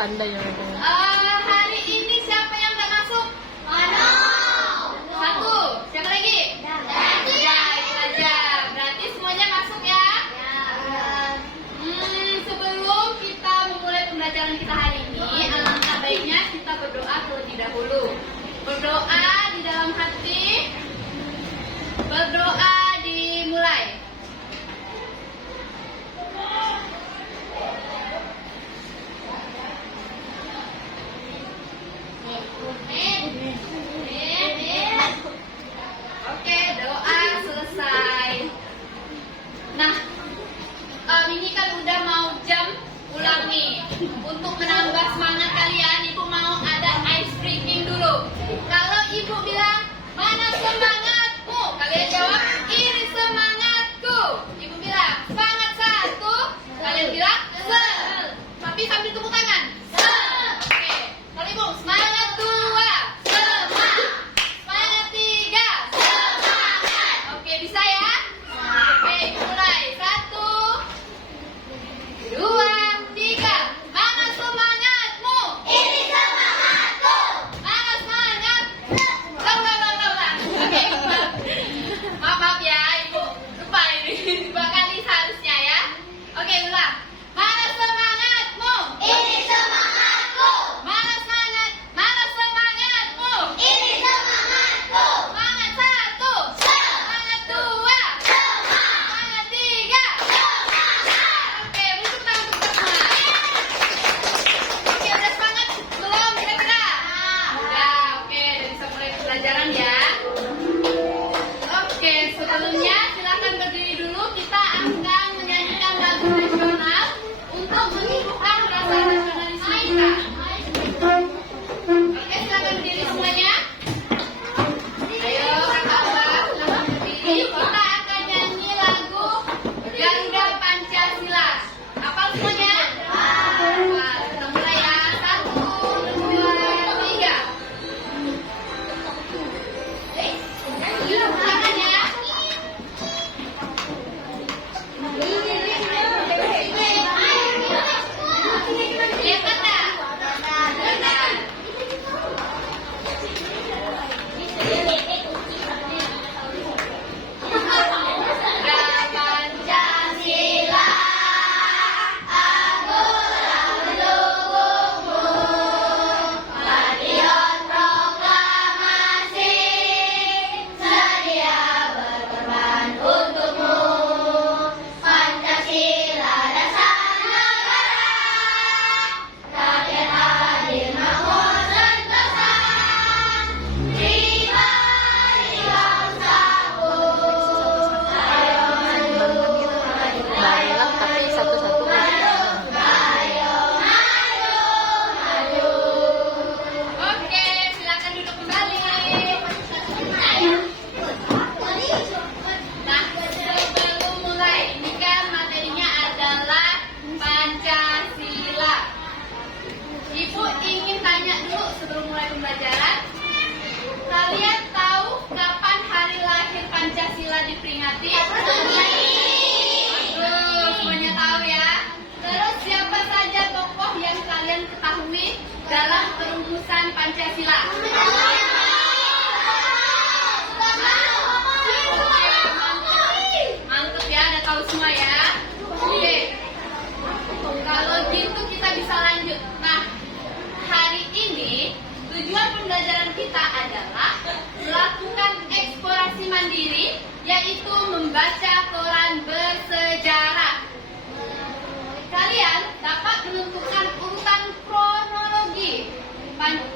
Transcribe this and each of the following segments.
pandai ya. Hari ini siapa yang nggak masuk? Mano. Satu. Siapa lagi? Satu ya, itu aja. Berarti semuanya masuk ya? Sebelum kita memulai pembelajaran kita hari ini, alangkah baiknya kita berdoa terlebih dahulu. Berdoa di dalam hati. Berdoa dimulai. Oke, doa selesai. Nah, ini kan udah mau jam pulang nih. Untuk menambah semangat kalian, Ibu mau ada ice breaking dulu. Kalau Ibu bilang, mana semangatmu? Kalian jawab, ini semangatku. Ibu bilang, semangat satu. Kalian bilang, se. Tapi sambil tepuk tangan. Se. Oke. Kalau Ibu, semangat dua. Semangat. Semangat tiga. Semangat. Oke, bisa ya? Oke, mulai. Satu. Dua, tiga. Mana semangatmu? Ini semangatku. Mana semangat? Ulang. Oke, maaf ya, Ibu lupa ini 2 kali seharusnya ya. Oke, ulang. Mana semangatmu? Ini semangatku. Mana semangat? Mana semangatmu? Ini semangatku. Semangat satu. Semangat dua. Semangat tiga. Oke, tepuk tangan untuk semua. Oke, udah semangat belum kira-kira? Udah, oke, udah bisa mulai pelajaran ya. Oke, sebelumnya silakan berdiri dulu. Kita akan menyanyikan lagu nasional untuk menunjukkan rasa nasionalisme kita. Oke, silakan berdiri semuanya. Ayo, kakak, silakan berdiri. Kita akan nyanyi lagu Garuda Pancasila. Hafal semuanya? Wah, kita mulai ya. 1, 2, 3. Tangan ya. Lihat tak? Benar. Pancasila, akulah pendukungmu. Patriot proklamasi, sedia berkorban untukmu. Pancasila dasar negara, rakyat adil makmur sentosa. Tiba di bangsaku, ayo maju, Dalam tapi satu-satu. ayo maju. Oke, silakan duduk kembali. Nah, sebelum mulai, ini kan materinya adalah Pancasila. Ibu ingin tanya dulu sebelum mulai pembelajaran. Kalian tahu kapan hari lahir Pancasila diperingati? Aduh, semuanya tahu ya. Terus siapa saja tokoh yang kalian ketahui dalam perumusan Pancasila? Mantap ya, ada tahu semua ya. Oke. Kalau gitu kita bisa lanjut. Nah, hari ini tujuan pembelajaran kita adalah melakukan eksplorasi mandiri, yaitu membaca koran bersejarah. Kalian dapat menentukan urutan kronologi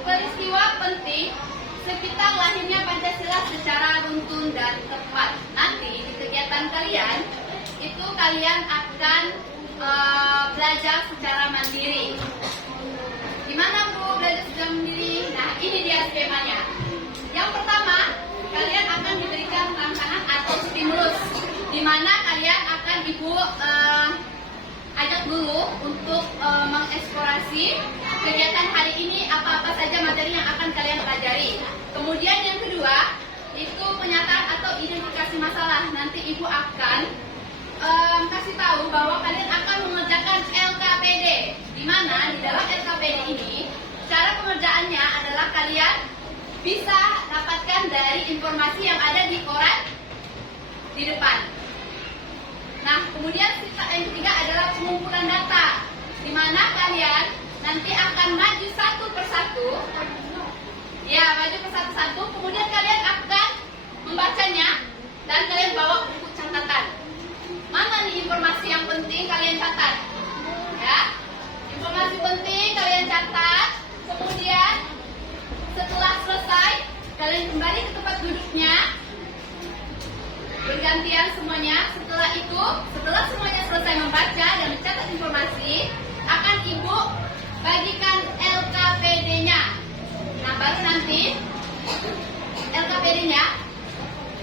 peristiwa penting sekitar lahirnya Pancasila secara runtun dan tepat. Nanti di kegiatan kalian itu kalian akan belajar secara mandiri. Gimana Bu belajar secara mandiri? Nah, ini dia skemanya. Yang pertama, kalian akan diberikan tantangan atau stimulus, di mana kalian akan Ibu ajak dulu untuk mengeksplorasi kegiatan hari ini, apa-apa saja materi yang akan kalian pelajari. Kemudian yang kedua, itu penyataan atau identifikasi masalah. Nanti Ibu akan kasih tahu bahwa kalian akan mengerjakan LKPD. di mana di dalam LKPD ini cara pengerjaannya adalah kalian bisa dapatkan dari informasi yang ada di koran di depan. Nah, kemudian yang ketiga adalah pengumpulan data, di mana kalian nanti akan maju satu persatu. Ya, maju ke satu-satu, kemudian kalian akan membacanya dan kalian bawa buku catatan. Mana nih informasi yang penting kalian catat? Ya, informasi penting kalian catat. Kemudian setelah selesai, kalian kembali ke tempat duduknya. Bergantian semuanya. Setelah itu, setelah semuanya selesai membaca dan mencatat informasi, akan ibu bagikan LKPD-nya. Nah, baru nanti LKPD-nya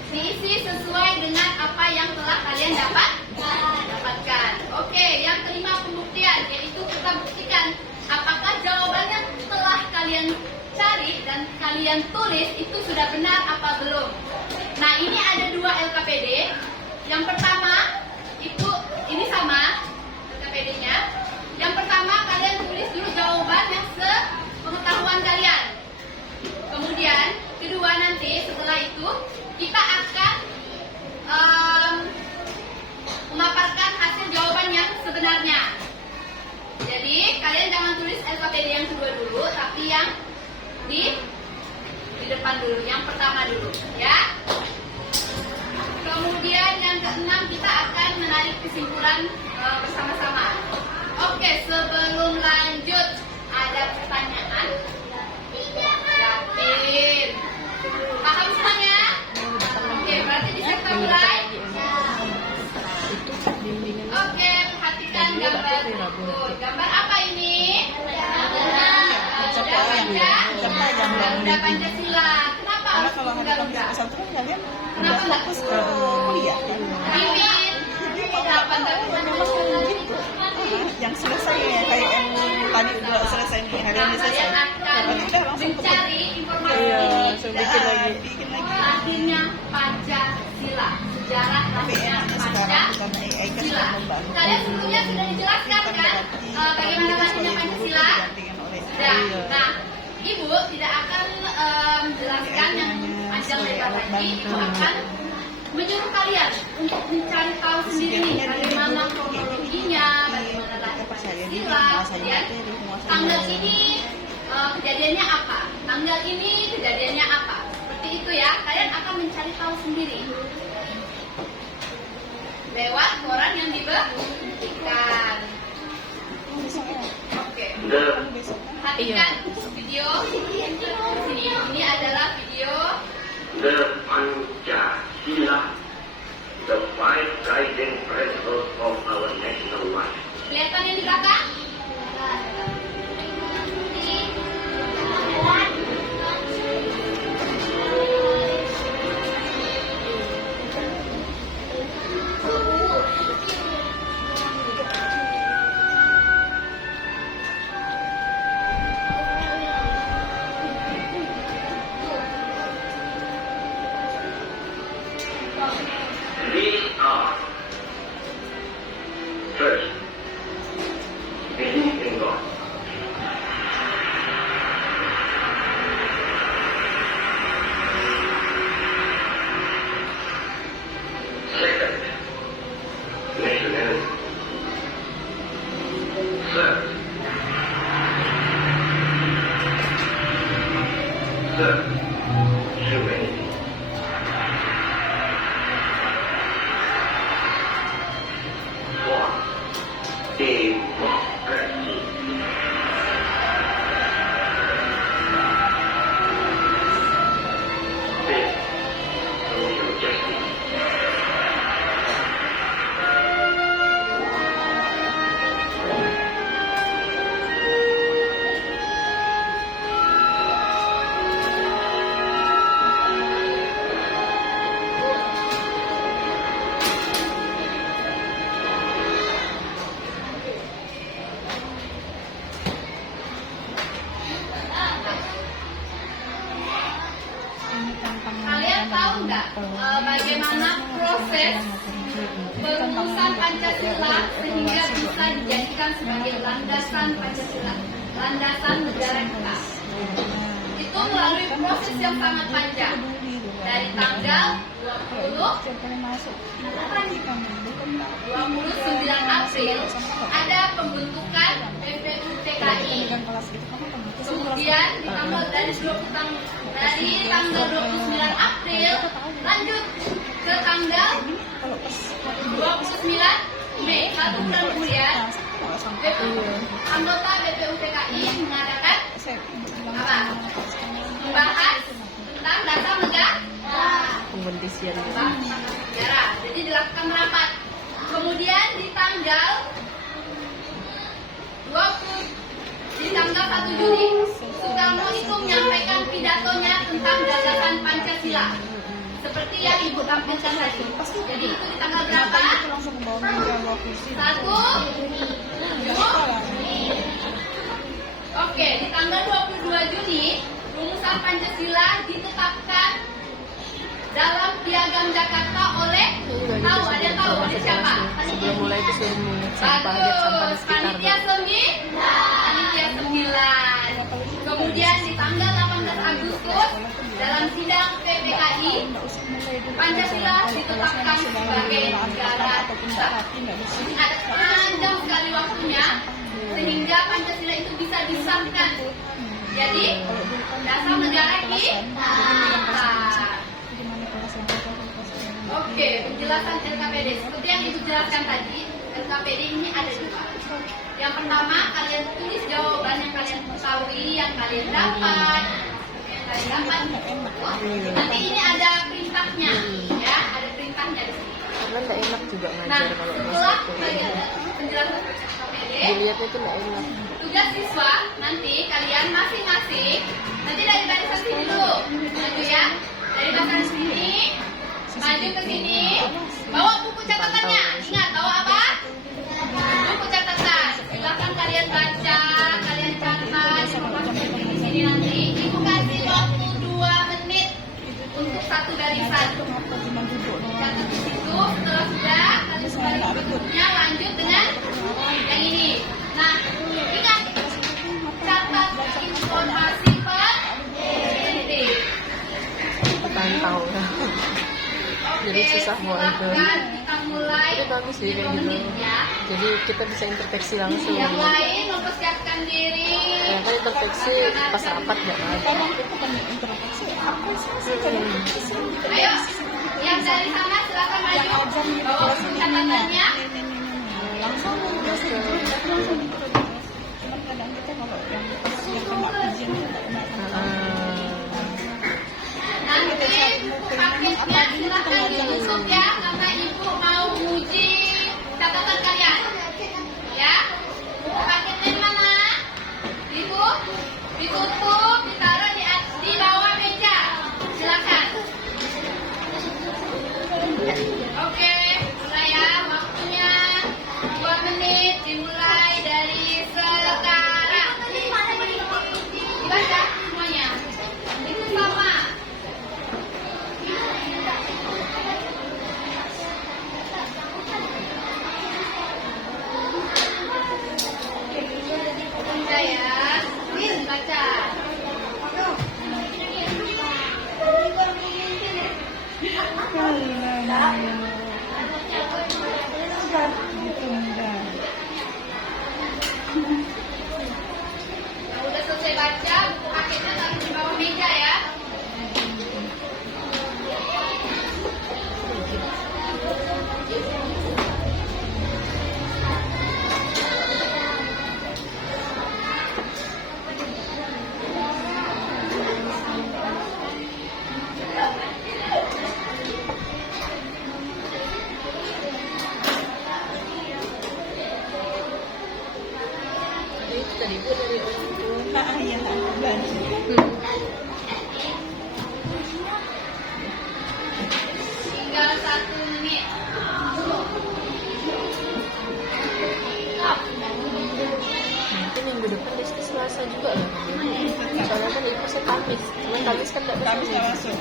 diisi sesuai dengan apa yang telah kalian dapatkan. Oke, yang kelima pembuktian, yaitu kita buktikan apakah jawabannya telah kalian cari dan kalian tulis itu sudah benar apa belum. Nah, ini ada dua LKPD. Yang pertama itu ini sama LKPD-nya. Yang pertama kalian tulis dulu jawaban yang sepengetahuan kalian. Kemudian kedua nanti setelah itu kita akan memaparkan hasil jawaban yang sebenarnya. Jadi kalian jangan tulis LKPD yang kedua dulu, tapi yang di depan dulu, yang pertama dulu, ya. Kemudian yang keenam kita akan menarik kesimpulan bersama-sama. Oke, sebelum lanjut ada pertanyaan? Yakin? Paham semuanya? Oke, berarti bisa kita mulai. Oke, perhatikan gambar berikut. Gambar apa ini? Garuda Pancasila. Kenapa harus Garuda? Kenapa nggak kuliah kan? Mimin? Kenapa nggak gitu. Yang selesai ya, kayak yang tadi udah selesai nih, hari ini selesai. Kalian akan mencari informasi ini. Bikin lagi. Lahirnya Pancasila, sejarah lahirnya Pancasila. Kalian sebelumnya sudah dijelaskan kan bagaimana lahirnya Pancasila? Sudah. Nah, Ibu tidak akan menjelaskan yang panjang lebar lagi. Ibu akan menyuruh kalian untuk mencari tahu sendiri bagaimana kronologinya, bagaimana lahir Pancasila, kemudian tanggal ini kejadiannya apa, tanggal ini kejadiannya apa, seperti itu ya. Kalian akan mencari tahu sendiri lewat koran yang diberikan. Oke, perhatikan video sini. Ini adalah video The Pancasila, the five guiding principles of our national life. kelihatan yang di belakang. These are: first, believe in God. Second, nationality. Third, humanity. Fourth, democracy. Fifth, social justice. Kalian tahu nggak bagaimana proses perumusan Pancasila sehingga bisa dijadikan sebagai landasan Pancasila, landasan negara kita. Itu melalui proses yang sangat panjang dari tanggal 29 April ada pembentukan BPUPKI. Kemudian dari tanggal 29 April lanjut ke tanggal 29 Mei, 1 bulan kemudian anggota BPUPKI mengadakan apa? Membahas tentang dasar negara. Pengkondisian. Negara. Jadi dilakukan rapat. Kemudian di tanggal 1 Juli Soekarno itu menyampaikan pidatonya tentang gagasan Pancasila. Seperti yang Ibu tampilkan tadi. Jadi itu di tanggal berapa? 1 Oke, di tanggal 22 Juni rumusan Pancasila ditetapkan dalam Piagam Jakarta oleh ada yang tahu oleh siapa? Sebelum mulai itu suruh mengingat sampah di Bagus, sekitar. panitia 9. Kemudian di tanggal 18 Agustus dalam sidang PPKI Pancasila ditetapkan sebagai negara kita. Ada panjang sekali waktunya sehingga Pancasila itu bisa disahkan. Jadi dasar negara kita. Oke, penjelasan LKPD seperti yang Ibu jelaskan tadi. LKPD ini ada dua. Yang pertama, kalian tulis jawaban yang kalian ketahui, yang kalian dapat, Nanti ini ada perintahnya, ya, ada perintahnya di sini. Karena nggak enak juga Nah, ngajar kalau setelah masuk bagian penjelasan LKPD, dilihatnya itu nggak enak. tugas siswa nanti kalian masing-masing nanti dari barisan sini dulu, maju ya, dari barisan sini, maju ke sini, bawa buku catatannya. Ingat, bawa apa? Buku catatan. Silakan kalian baca, kalian catat informasi di sini nanti. Ibu kasih waktu 2 menit untuk satu barisan. Catat di situ. Setelah sudah, kalian kembali ke bukunya, lanjut dengan yang ini. Nah, ingat, catat informasi penting. Pantau lah. Jadi susah mau itu. Kita mulai. Tapi bagus sih kayak gitu. Ya. Jadi kita bisa introspeksi langsung. Yang lain mempersiapkan diri. Ya kan introspeksi pas rapat nggak ada. Ayo, yang dari sana silakan maju. Bawa buku catatannya. Langsung kadang kita kalau yang kena izin tidak kena Nanti buku paketnya silakan ditutup ya, karena ibu mau uji catatan kalian. Ya, buku paketnya di mana? Ibu, ditutup, ditaruh di bawah meja. Silakan. Oke, mulai ya, waktunya 2 menit dimulai dari sekarang. Dibaca semuanya. Itu sama. Baca ya. Baca. Yang udah selesai baca, buku paketnya taruh di bawah meja ya. Itu tadi itu dari orang tua. iya belanja. Tinggal 1 menit. Nanti minggu depan di Selasa juga lah. Soalnya kan ibu saya Kamis. Cuman Kamis kan nggak Kami berani. masuk.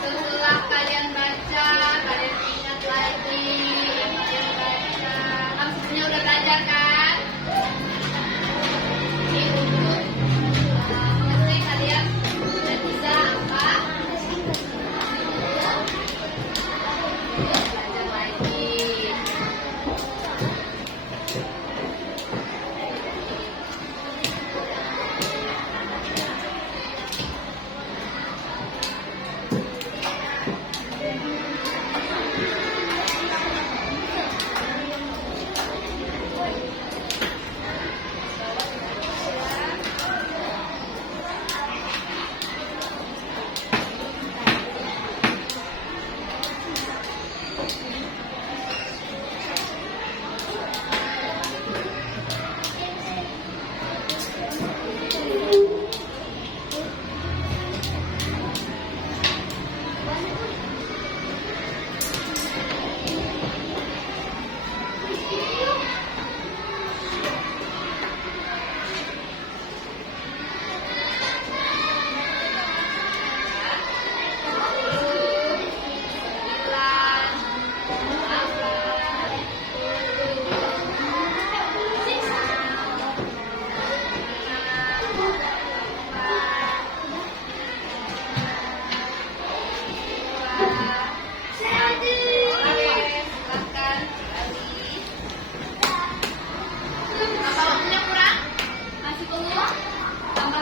Setelah kalian baca, kalian ingat lagi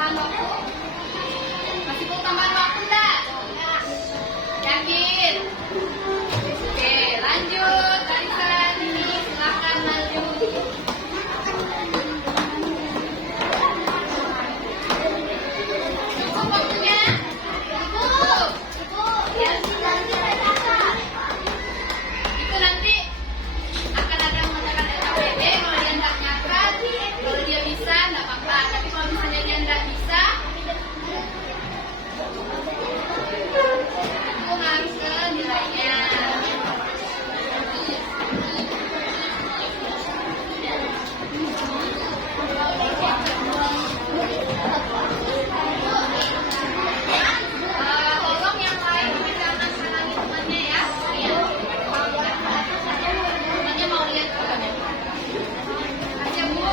tambahan waktu? Masih mau tambahan waktu enggak? Yakin? Oke, lanjut. Tarisan ini silakan lanjut. Cukup waktunya? Cukup. Ya. Itu nanti akan ada menggunakan LKPD. Kalau dia nggak nyakrat, kalau dia bisa nggak apa-apa. Tapi kalau misalnya dia nggak bisa, itu harus ke nilainya. Tolong yang lain jangan halangi temannya ya. Temannya mau lihat temannya. Aja Bu.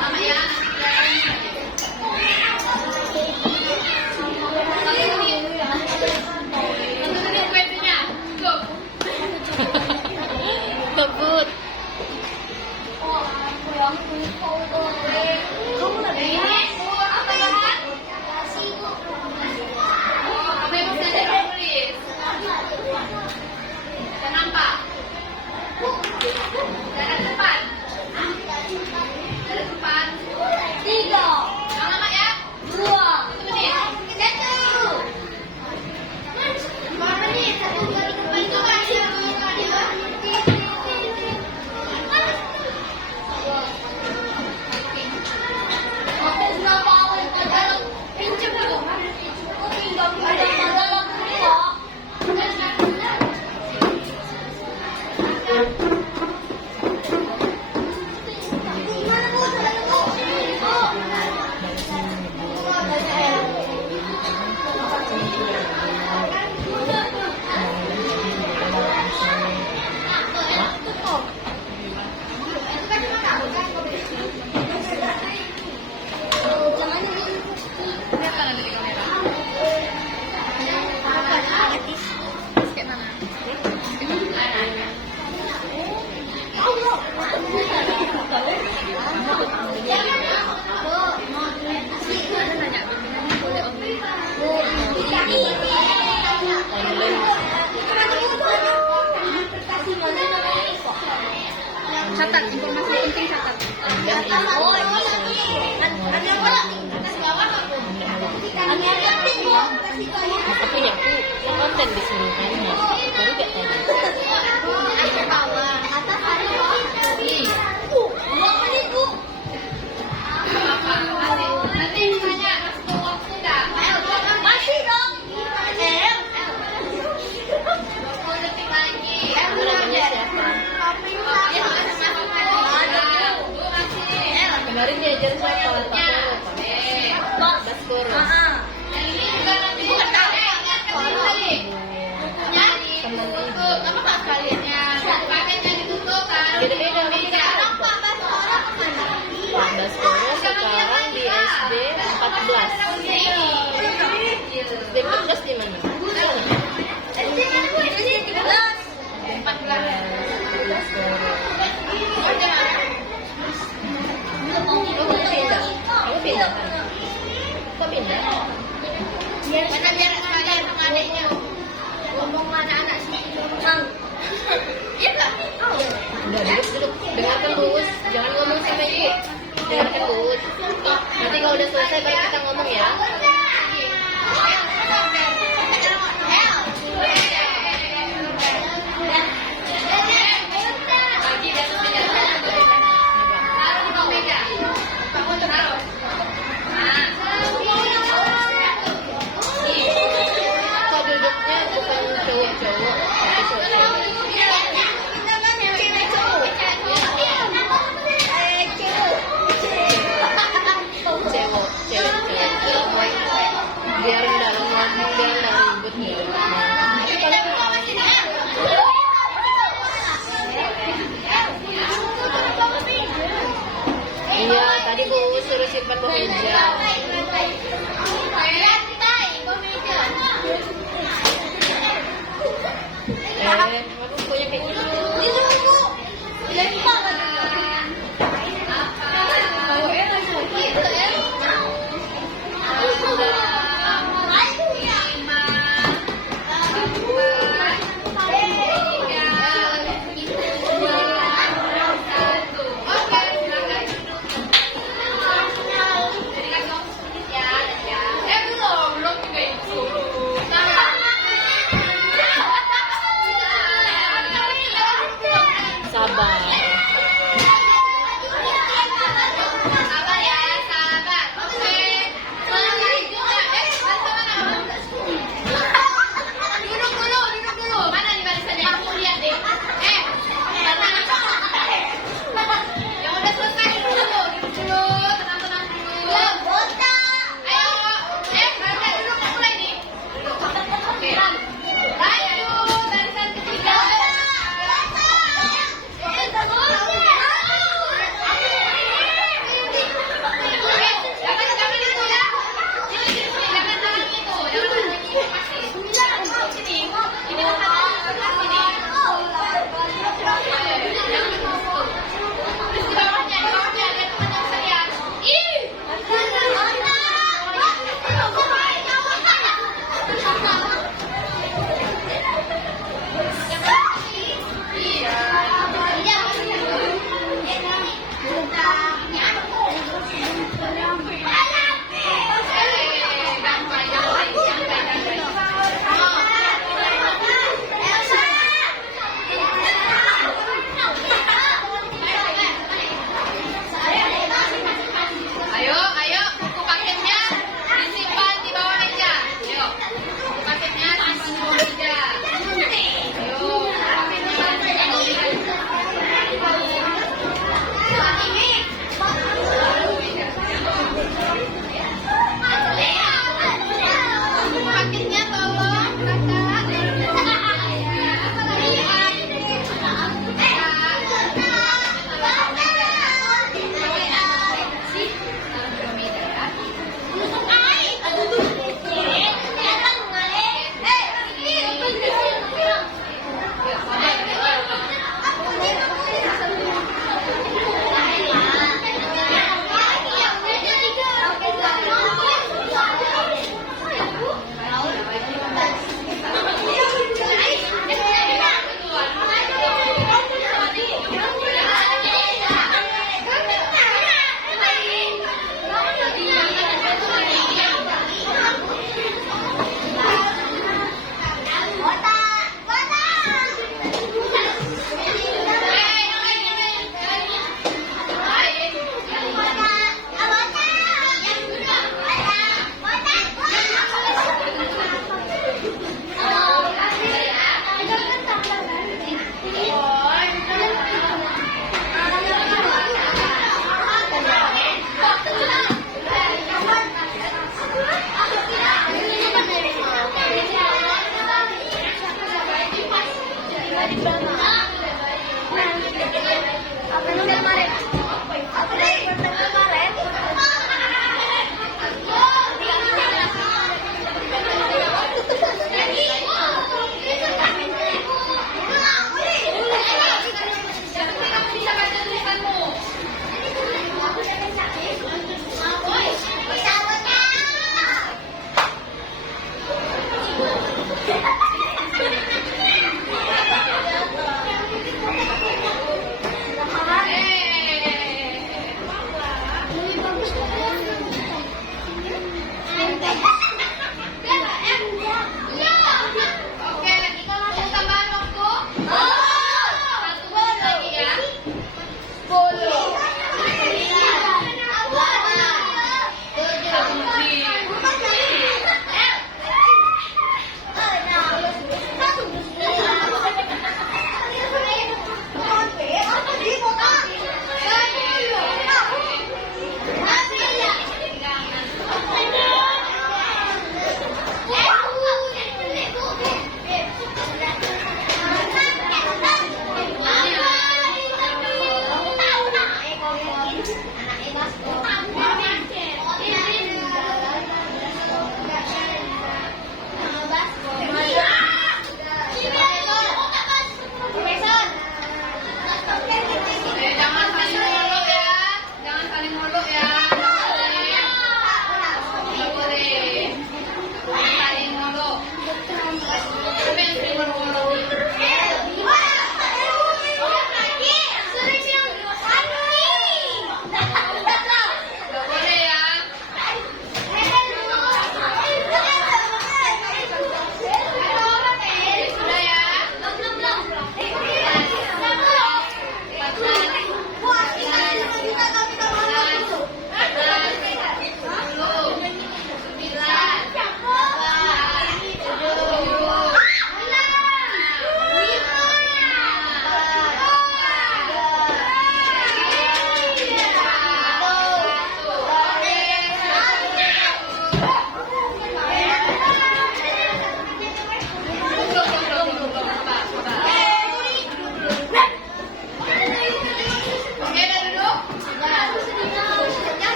Lama ya. Kebut. Catat informasi penting, catat. Tapi ya aku konten di sini kan ya. Baru gak tadi. Nanti misalnya kasih waktu enggak? Masih dong. 20 detik lagi. Kamu namanya siapa? Dia harus masuk lagi. Bu masih. Kemarin diajar siapa? Pak Baskoro. Yang ini juga nanti bukan tahu. Tadi. Bukunya ditutup. Apa Pak kaliannya? Paketnya ditutup kan? Beda-beda bisa. Pak Baskoro sekarang di SD 14. SD 14 di mana? Kamu pindah kan? Kok pindah? Biar sekalian sama adiknya. Ngomong anak-anak sih. Iya nggak? Udah duduk. Dengarkan Bu Us. Jangan ngomong sama Ibu. Dengarkan Bu Us. Nanti kalau udah selesai baru kita ngomong ya. Kok duduknya bukan cowok-cowok, tapi cowok-cowok. Cewek. Biar nggak ngomong, biar nggak ribut nih. Iya, tadi Bu suruh simpan bawah hijau.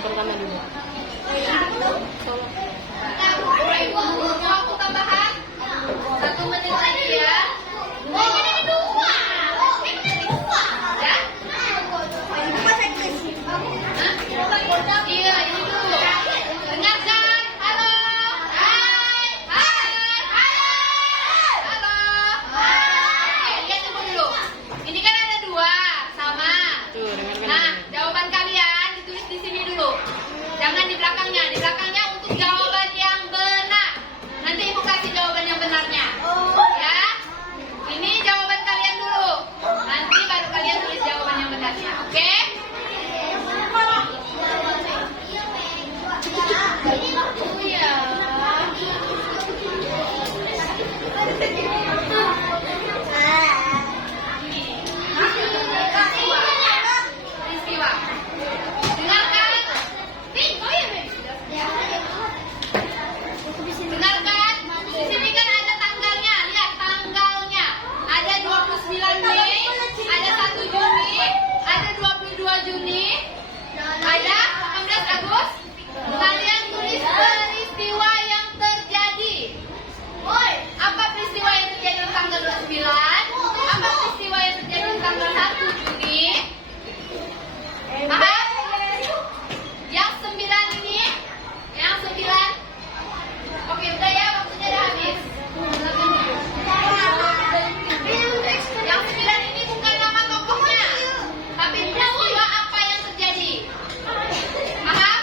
pertama dulu. Mau aku tambahan 1 menit lagi ya. Ini dua. Ya? Hah? Iya, ini dulu. Dengarkan. Halo. Hai. Halo. Oke, lihat dulu. Ini kan ada 2, sama. Tuh, dengarkan. Nah, jawaban kalian ditulis di sini dulu. Jangan di belakangnya. Di belakangnya untuk jawaban yang benar. Nanti ibu kasih jawaban yang benarnya. Ya. Ini jawaban kalian dulu. Nanti baru kalian tulis jawaban yang benarnya. Oke? Oh ya. Peristiwa. Dengarkan. Dengarkan. Di sini kan ada tanggalnya. Lihat tanggalnya. Ada 29 Mei, ada 1 Juni, ada 22 Juni, ada 18 Agustus. Kalian tulis peristiwa yang terjadi. Apa peristiwa yang terjadi di tanggal 29? Apa peristiwa yang terjadi di tanggal 1 Juni? Paham? Yang 9 ini? Yang 9? Oke, udah ya, waktunya udah habis. Yang 9 ini bukan nama tokohnya, tapi peristiwa apa yang terjadi. Paham?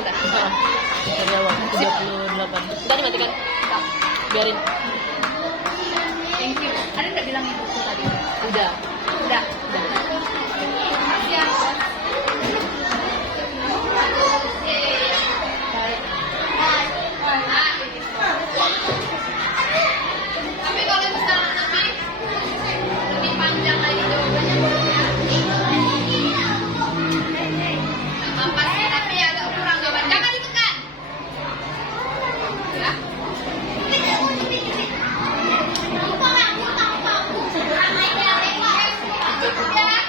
udah. Dari awal 38. Udah dimatikan. Biarin. Thank you. Ada nggak bilang ibu tadi? Udah. Udah. Udah. Makasih ya. Tapi kalau misalnya nanti lebih panjang lagi jawabannya ya. Nggak apa-apa sih, tapi agak kurang jawaban. Jangan ditekan. Ya. Ya.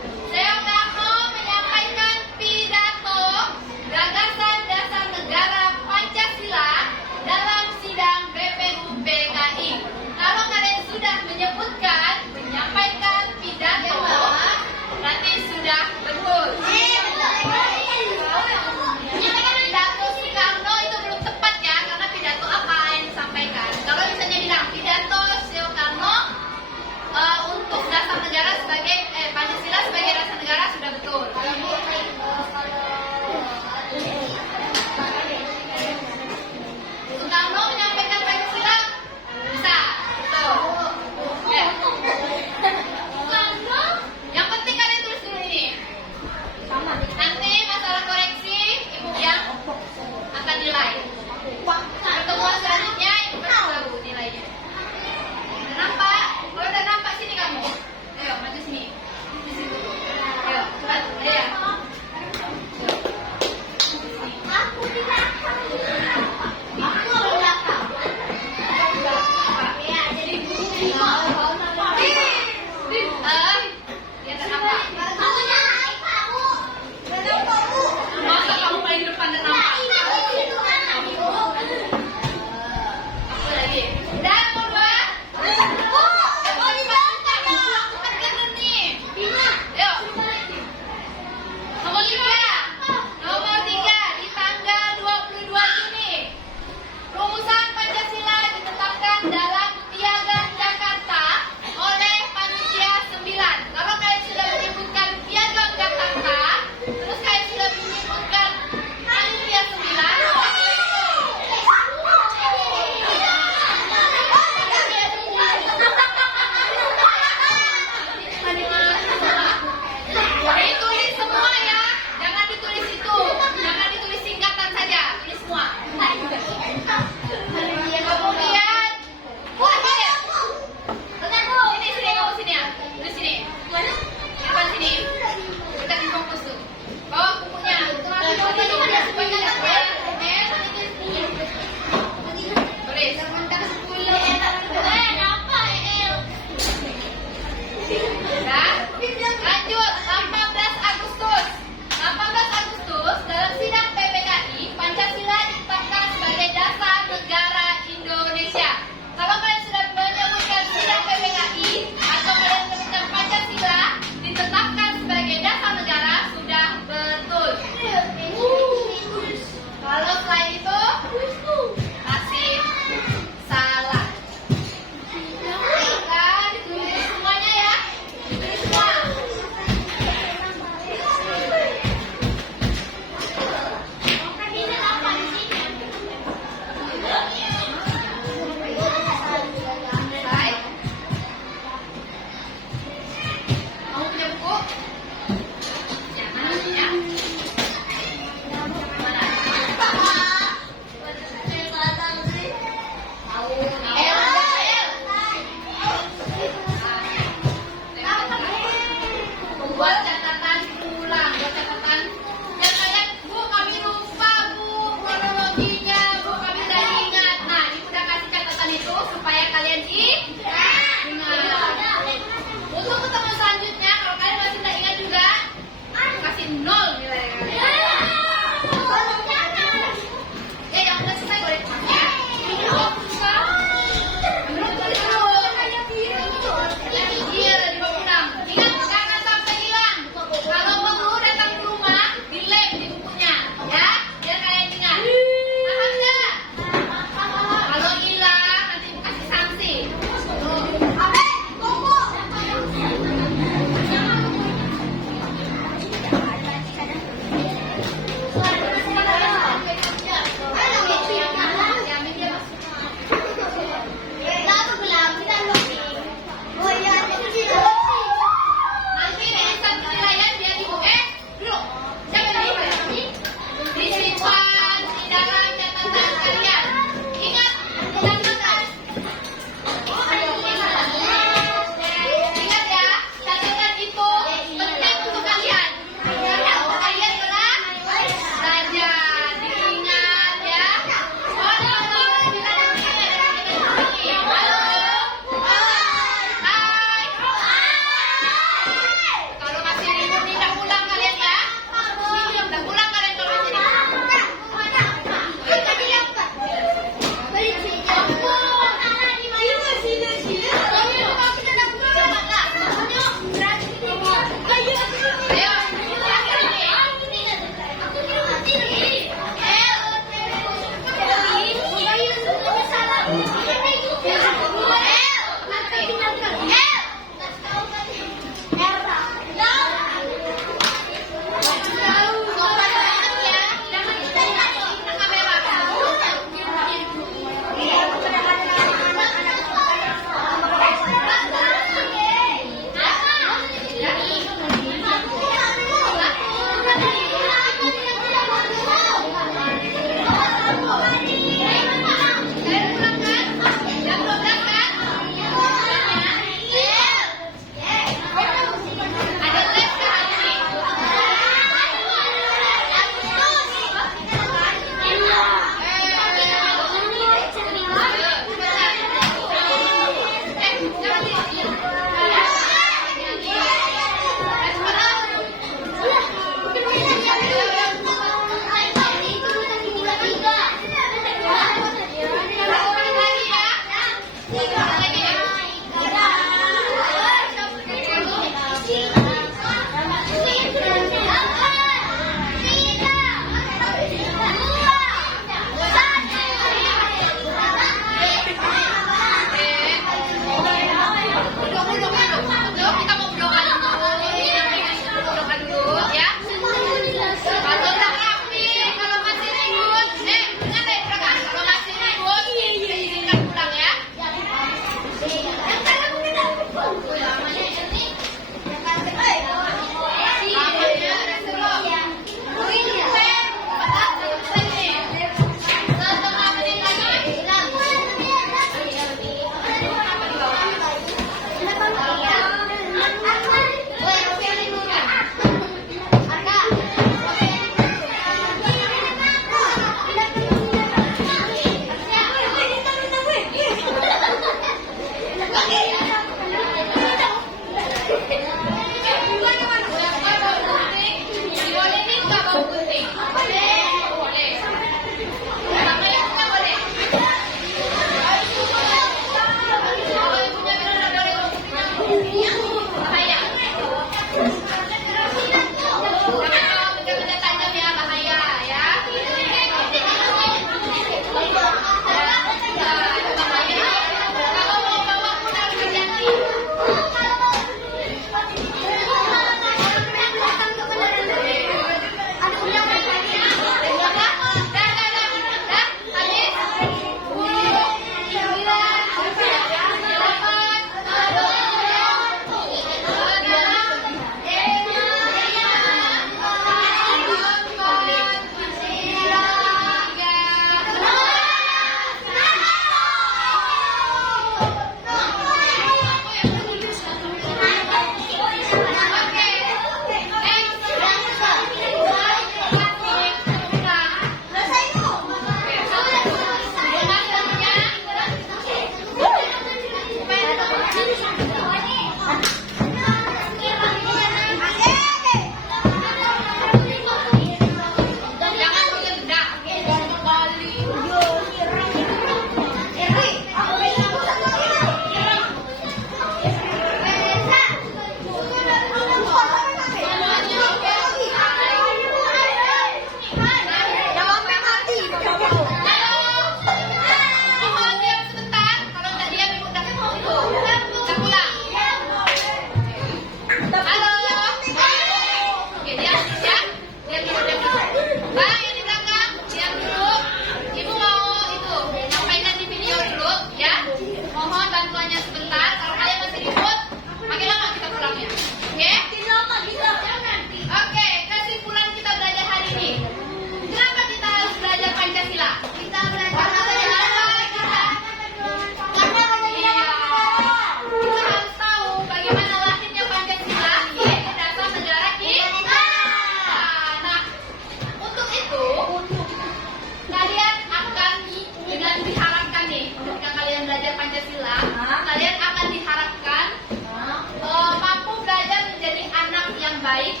baik,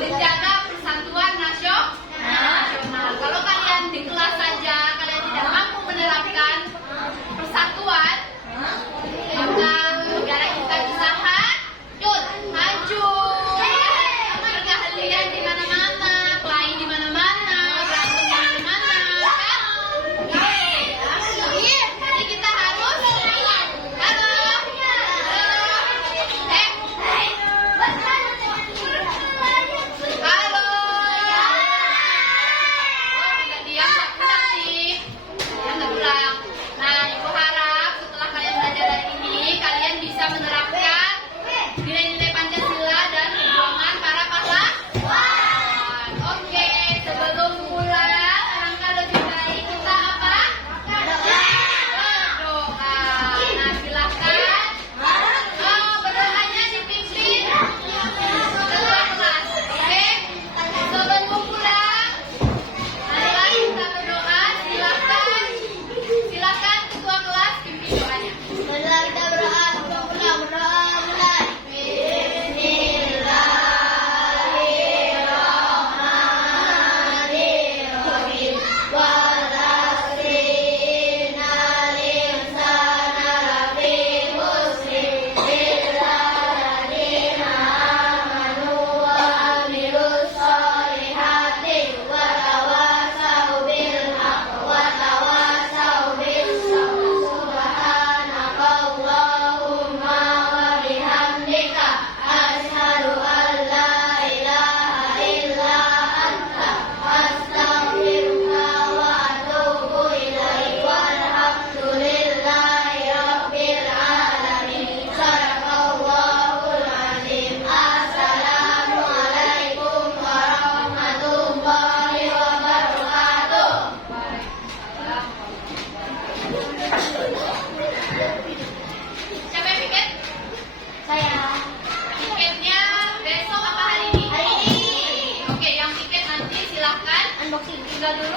menjaga persatuan nasional. Kalau kalian di kelas saja kalian tidak mampu menerapkan persatuan, maka negara kita bisa hancur. Perkahlian di mana-mana, kelahi di mana-mana, berantem di mana-mana. Jadi kita harus menerapkan nilai-nilai Pancasila dan perjuangan para pahlawan. Oke, sebelum mulai, alangkah lebih baik kita apa? Berdoa. Nah, silakan. Berdoanya dipimpin ketua kelas. Oke, sebelum pulang, marilah kita berdoa. Silakan ketua kelas pimpin doanya. Marilah kita berdoa. Siapa yang piket? Saya. Piketnya besok apa hari ini? Hari ini. Oke, yang piket nanti silahkan Unboxing. tinggal dulu